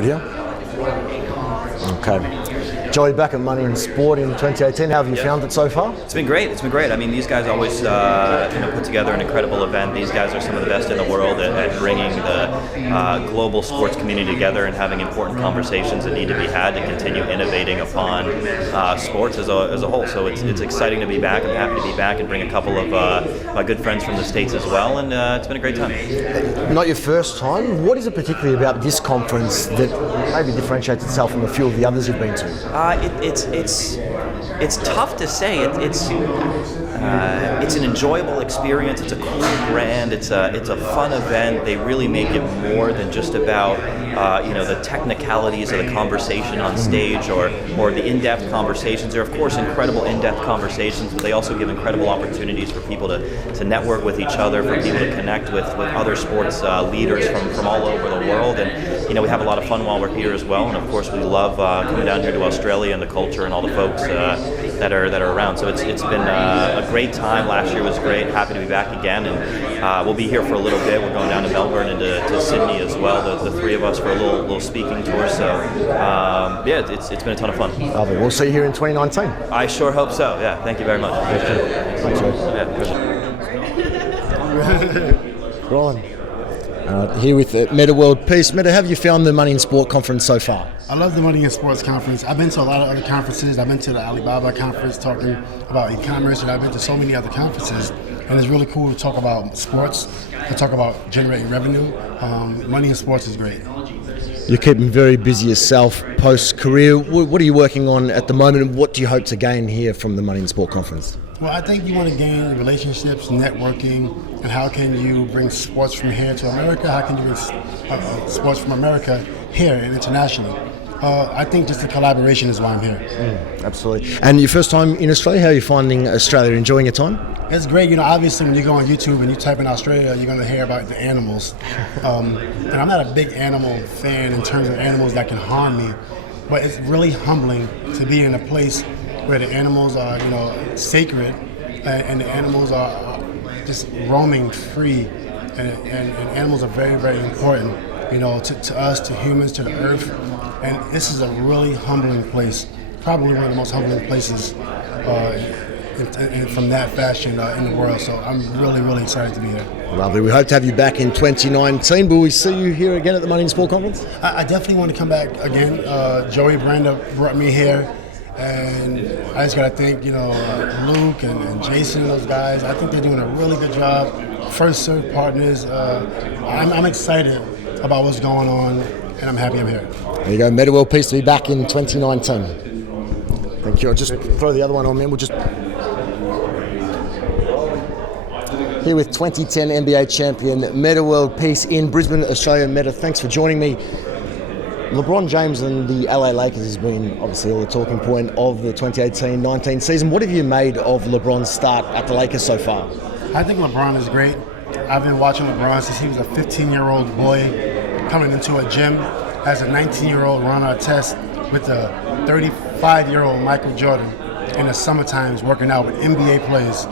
good here? Okay. Joey, back at Money in Sport in 2018. How have you found it so far? It's been great. I mean, these guys always put together an incredible event. These guys are some of the best in the world at bringing the global sports community together and having important conversations that need to be had to continue innovating upon sports as a whole. So it's exciting to be back. I'm happy to be back and bring a couple of my good friends from the States as well, and it's been a great time. Not your first time. What is it particularly about this conference that maybe differentiates itself from a few of the others you've been to? It's tough to say. It's an enjoyable experience. It's a cool brand. It's a fun event. They really make it more than just about the technicalities of the conversation on stage or the in-depth conversations. There are, of course, incredible in-depth conversations, but they also give incredible opportunities for people to network with each other, for people to connect with other sports leaders from all over the world. And we have a lot of fun while we're here as well. And of course, we love coming down here to Australia and the culture and all the folks that are around. So it's been a great time. Last year was great. Happy to be back again, and we'll be here for a little bit. We're going down to Melbourne and to Sydney as well. The three of us for a little speaking tour. So it's been a ton of fun. Lovely. We'll see you here in 2019. I sure hope so. Yeah. Thank you very much. Thanks, Ron. Here with Metta World Peace. Metta, have you found the Money in Sport conference so far? I love the Money in Sports conference. I've been to a lot of other conferences. I've been to the Alibaba conference talking about e-commerce, and I've been to so many other conferences. And it's really cool to talk about sports, to talk about generating revenue. Money in Sports is great. You're keeping very busy yourself post-career. What are you working on at the moment, and what do you hope to gain here from the Money in Sport conference? Well, I think you want to gain relationships, networking, and how can you bring sports from here to America? How can you bring sports from America here and internationally? I think just the collaboration is why I'm here. Absolutely. And your first time in Australia, how are you finding Australia? Enjoying your time? It's great. Obviously when you go on YouTube and you type in Australia, you're going to hear about the animals. And I'm not a big animal fan in terms of animals that can harm me, but it's really humbling to be in a place where the animals are, sacred, and the animals are just roaming free, and animals are very, very important, to us, to humans, to the earth. And this is a really humbling place, probably one of the most humbling places from that fashion in the world. So I'm really, really excited to be here. Lovely. We hope to have you back in 2019. Will we see you here again at the Money in Sport conference? I definitely want to come back again. Joey Brenda brought me here. And I just got to thank, Luke and Jason and those guys. I think they're doing a really good job. First Serve Partners. I'm excited about what's going on, and I'm happy I'm here. There you go. Metta World Peace to be back in 2019. Thank you. I'll just throw the other one on, man. We'll just... Here with 2010 NBA champion Metta World Peace in Brisbane, Australia. Metta, thanks for joining me. LeBron James and the LA Lakers has been obviously all the talking point of the 2018-19 season. What have you made of LeBron's start at the Lakers so far? I think LeBron is great. I've been watching LeBron since he was a 15-year-old boy coming into a gym as a 19-year-old Ron Artest with a 35-year-old Michael Jordan in the summer times working out with NBA players.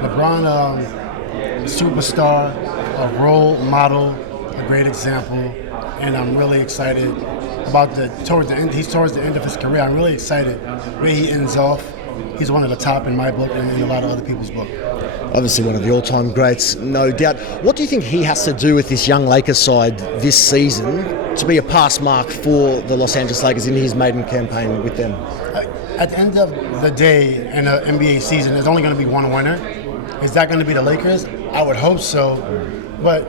LeBron, superstar, a role model, a great example, and I'm really excited about towards the end of his career. I'm really excited where he ends off. He's one of the top in my book and in a lot of other people's book. Obviously one of the all-time greats, no doubt. What do you think he has to do with this young Lakers side this season to be a pass mark for the Los Angeles Lakers in his maiden campaign with them? At the end of the day in an NBA season, there's only going to be one winner. Is that going to be the Lakers? I would hope so, but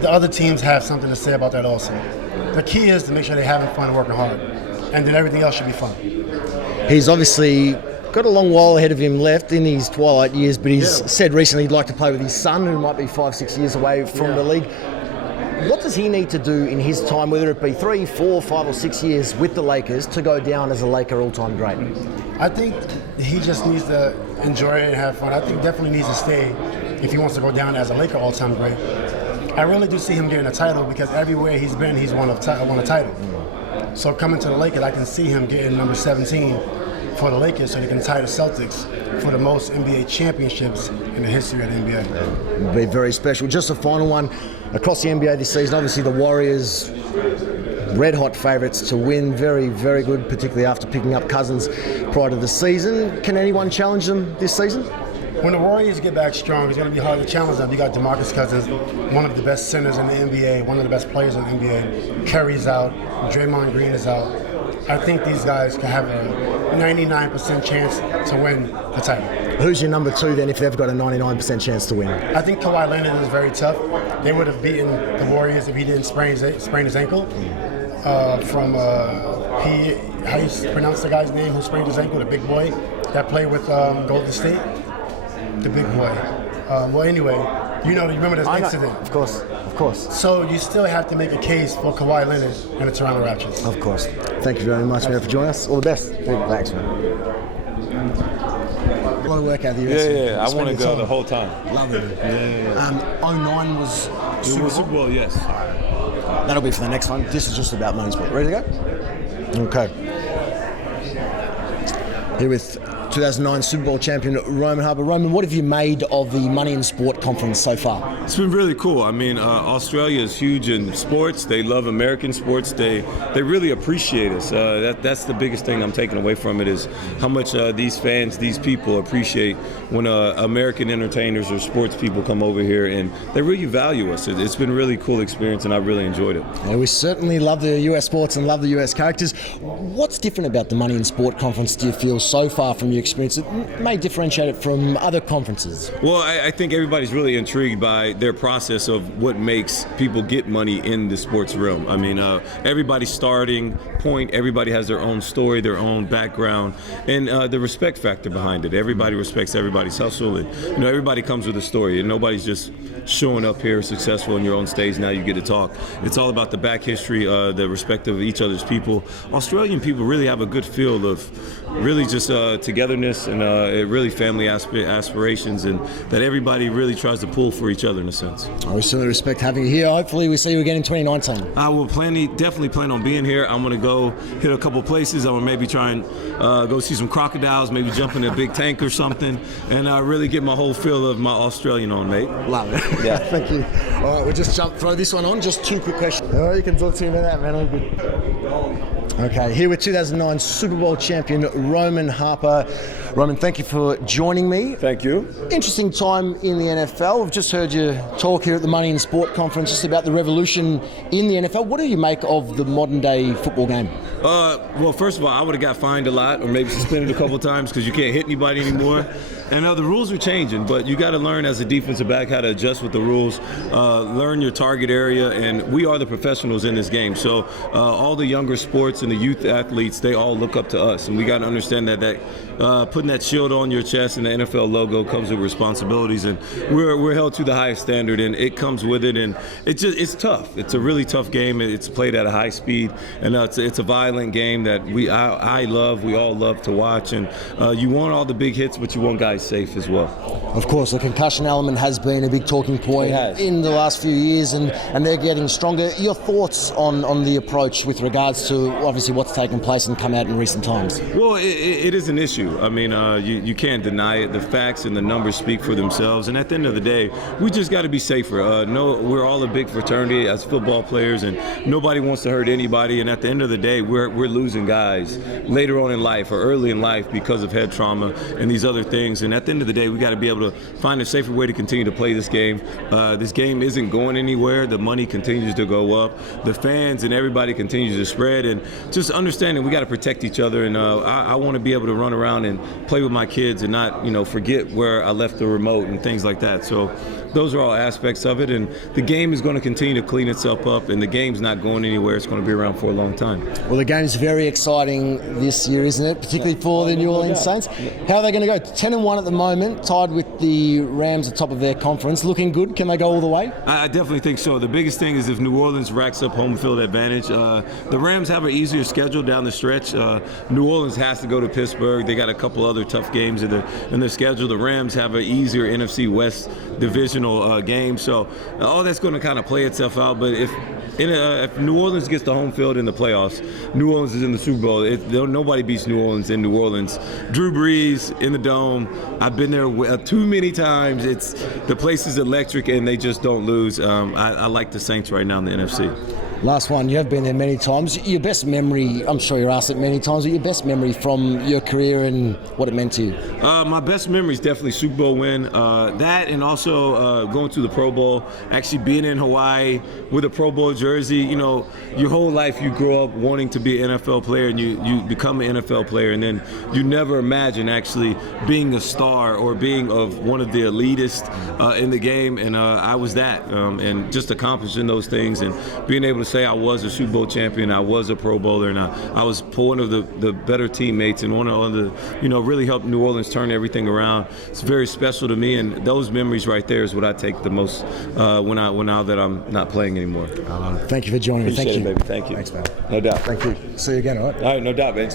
the other teams have something to say about that also. The key is to make sure they're having fun and working hard, and then everything else should be fun. He's obviously got a long while ahead of him left in his twilight years, but he's said recently he'd like to play with his son, who might be 5-6 years away from the league. What does he need to do in his time, whether it be 3, 4, 5 or 6 years with the Lakers, to go down as a Laker all-time great? I think he just needs to enjoy it and have fun. I think definitely needs to stay if he wants to go down as a Laker all-time great. I really do see him getting a title because everywhere he's been, he's won a title. So coming to the Lakers, I can see him getting number 17 for the Lakers so they can tie the Celtics for the most NBA championships in the history of the NBA. It'll be very special. Just a final one. Across the NBA this season, obviously the Warriors red hot favourites to win. Very, very good, particularly after picking up Cousins prior to the season. Can anyone challenge them this season? When the Warriors get back strong, it's going to be hard to challenge them. You got DeMarcus Cousins, one of the best centers in the NBA, one of the best players in the NBA. Curry's out, Draymond Green is out. I think these guys can have a 99% chance to win the title. Who's your number 2 then if they've got a 99% chance to win? I think Kawhi Leonard is very tough. They would have beaten the Warriors if he didn't sprain his ankle. How you pronounce the guy's name who sprained his ankle, the big boy that played with Golden State? The big boy. Well, anyway, you remember this incident. Of course. So you still have to make a case for Kawhi Leonard and the Toronto Raptors. Of course. Thank you very much, man, for joining us. All the best. Thanks, man. A lot of work out of the US. Yeah. I want to go the whole time. Love it. Yeah. 09 was Super Bowl, yes. That'll be for the next one. This is just about money sport. Ready to go? Okay. Here with 2009 Super Bowl champion Roman Harper. Roman, what have you made of the Money in Sport conference so far? It's been really cool. I mean, Australia is huge in sports. They love American sports. They really appreciate us. That's the biggest thing I'm taking away from it is how much these fans, these people appreciate when American entertainers or sports people come over here, and they really value us. It's been a really cool experience, and I really enjoyed it. Yeah, we certainly love the US sports and love the US characters. What's different about the Money in Sport conference, do you feel, so far from your experience that may differentiate it from other conferences? Well, I think everybody's really intrigued by their process of what makes people get money in the sports realm. I mean, everybody's starting point, everybody has their own story, their own background, and the respect factor behind it. Everybody respects everybody's hustle, and everybody comes with a story, and nobody's just showing up here successful on your own stage, now you get to talk. It's all about the back history, the respect of each other's people. Australian people really have a good feel of really just togetherness and really family aspirations, and that everybody really tries to pull for each other in a sense. We certainly respect having you here. Hopefully we see you again in 2019. I will definitely plan on being here. I'm going to go hit a couple places. I'm going to maybe try and go see some crocodiles, maybe jump in a big tank or something, and really get my whole feel of my Australian on, mate. Love it. Yeah. Thank you. All right, we'll just throw this one on. Just 2 quick questions. Oh, you can talk to me about that, man. I'm good. Okay, here with 2009 Super Bowl champion Roman Harper. Roman, thank you for joining me. Thank you. Interesting time in the NFL. We've just heard you talk here at the Money in Sport conference just about the revolution in the NFL. What do you make of the modern day football game? Well, first of all, I would have got fined a lot or maybe suspended a couple times because you can't hit anybody anymore. And the rules are changing, but you got to learn as a defensive back how to adjust with the rules, learn your target area, and we are the professionals in this game. So all the younger sports and the youth athletes, they all look up to us, and we got to understand that putting that shield on your chest and the NFL logo comes with responsibilities, and we're held to the highest standard, and it comes with it, and it's tough. It's a really tough game. It's played at a high speed, and it's a violent game that we all love to watch, and you want all the big hits, but you want guys safe as well. Of course, the concussion element has been a big talking point in the last few years, and they're getting stronger. Your thoughts on the approach with regards to obviously what's taken place and come out in recent times? Well, it is an issue. I mean, you can't deny it. The facts and the numbers speak for themselves, and at the end of the day, we just got to be safer. We're all a big fraternity as football players, and nobody wants to hurt anybody, and at the end of the day, we're losing guys later on in life or early in life because of head trauma and these other things, and at the end of the day, we got to be able to find a safer way to continue to play this game. This game isn't going anywhere. The money continues to go up. The fans and everybody continues to spread, and just understanding we got to protect each other, and I want to be able to run around and play with my kids and not, forget where I left the remote and things like that. So those are all aspects of it, and the game is going to continue to clean itself up, and the game's not going anywhere. It's going to be around for a long time. Well, the game's very exciting this year, isn't it? Particularly for the New Orleans Saints. How are they going to go? 10-1 at the moment, tied with the Rams at top of their conference. Looking good. Can they go all the way? I definitely think so. The biggest thing is if New Orleans racks up home field advantage. The Rams have an easier schedule down the stretch. New Orleans has to go to Pittsburgh. They got a couple other tough games in their schedule. The Rams have an easier NFC West divisional game. So all that's going to kind of play itself out. But if New Orleans gets the home field in the playoffs, New Orleans is in the Super Bowl. Nobody beats New Orleans in New Orleans. Drew Brees in the Dome. I've been there too many times. The place is electric, and they just don't lose. I like the Saints right now in the NFC. Last one, you have been there many times. Your best memory, I'm sure you're asked it many times, but your best memory from your career and what it meant to you? My best memory is definitely Super Bowl win. That and also going to the Pro Bowl, actually being in Hawaii with a Pro Bowl jersey. You know, your whole life you grow up wanting to be an NFL player, and you become an NFL player, and then you never imagine actually being a star or being of one of the elitist in the game, and I was that, and just accomplishing those things and being able to say I was a Super Bowl champion, I was a Pro Bowler, and I was one of the better teammates and one of the, really helped New Orleans turn everything around. It's very special to me, and those memories right there is what I take the most now that I'm not playing anymore. Thank you for joining me. Thank you. Baby. Thank you. Thanks, man. No doubt. Thank you. See you again, all right? All right, no doubt, man.